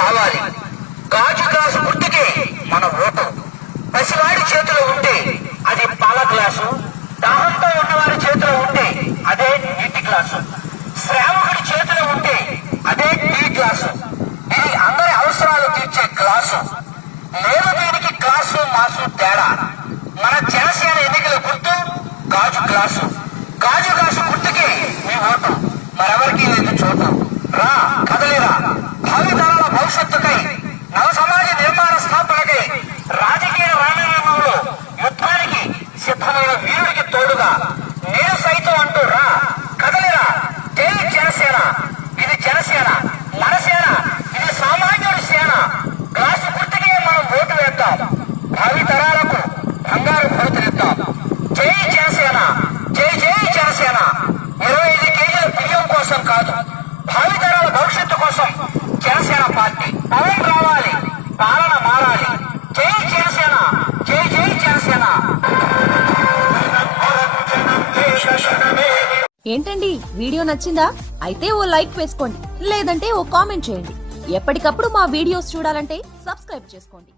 రావాలి. గాజు గుర్తుకే మన ఓటు. పసివాడి చేతిలో ఉంటే అది పాల గ్లాసు దాహంతో ఉన్నవారి చేతిలో ఉంటే అదే నీటి గ్లాసు. శ్రావకుడి చేతిలో ఉంటే అదే టీ గ్లాసు. ఇది అందరి అవసరాలు తీర్చే గ్లాసు. లేదు దీనికి గ్లాసు మాసు తేడా. మన జనసేన ఎన్నికల గుర్తు గాజు గ్లాసు. గాజు గ్లాసు గుర్తుకే మీ ఓటు. భావి తరాలకు బంగారు భరతనిద్దాం జై జనసేన జై జై జనసేన. ఇరవై ఐదు కేజీల బియ్యం కోసం కాదు భావి తరాల భవిష్యత్తు కోసం జనసేన పార్టీ. పవన్ రావాలి పాలన మారాలి. జై జనసేన జై జై జనసేన. ఏంటండి వీడియో నచ్చిందా? అయితే ఓ లైక్ వేసుకోండి లేదంటే ఓ కామెంట్ చేయండి. ఎప్పటికప్పుడు మా వీడియోస్ చూడాలంటే సబ్స్క్రైబ్ చేసుకోండి.